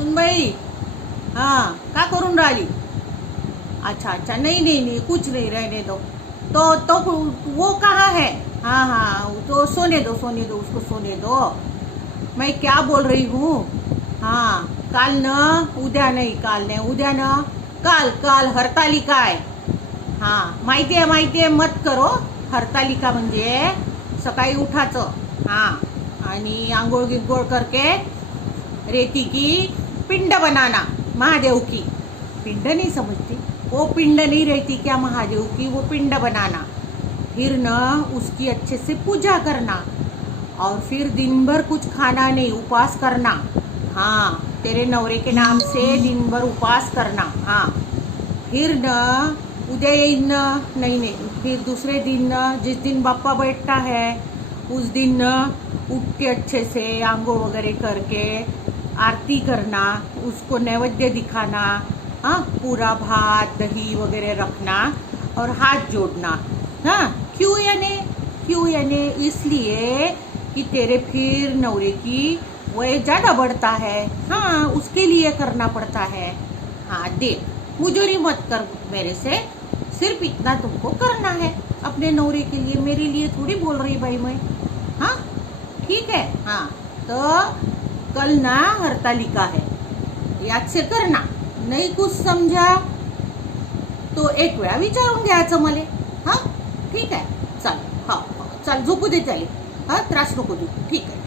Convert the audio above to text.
सुनबाई, हाँ क्या करून राहिली? अच्छा अच्छा, नहीं नहीं नहीं, कुछ नहीं, रहने दो। तो वो कहाँ है? हाँ हाँ, तो सोने दो उसको, सोने दो। मैं क्या बोल रही हूँ? हाँ, काल न, उद्या नाही, काल नाही, उद्या न, काल काल हरतालिका आहे। हां, माहिती आहे, मत करो। हरतालिका म्हणजे सकाळी उठायचं, हां, आणि आंघोळ गिंघोळ करके रेती की पिंड बनाना, महादेव की। पिंड नहीं समझती? वो पिंड नहीं रहती क्या महादेव की, वो पिंड बनाना। फिर न उसकी अच्छे से पूजा करना, और फिर दिन भर कुछ खाना नहीं, उपवास करना। हाँ, तेरे नवरे के नाम से दिन भर उपवास करना। हाँ, फिर न उद्या येईन न, नहीं नहीं, फिर दूसरे दिन न, जिस दिन बाप्पा बैठता है उस दिन न उठ के अच्छे से आंघोळ वगैरह करके आरती करना, उसको नैवेद्य दिखाना। हाँ, पूरा भात दही वगैरह रखना और हाथ जोड़ना। हाँ, क्यों यानी इसलिए कि तेरे फिर नवरे की वय ज़्यादा बढ़ता है। हाँ, उसके लिए करना पड़ता है। हाँ देख, मुजोरी मत कर मेरे से, सिर्फ इतना तुमको करना है अपने नौरे के लिए, मेरे लिए थोड़ी बोल रही भाई मैं। हाँ ठीक है। हाँ, तो कल ना हरतालिका है, याद से करना। नहीं कुछ समझा तो एक वेळा विचारून घ्यायचं मले। हाँ ठीक आहे, चल, हा चल, झोपू दे त्याले, हा त्रास नको देऊ, ठीक आहे।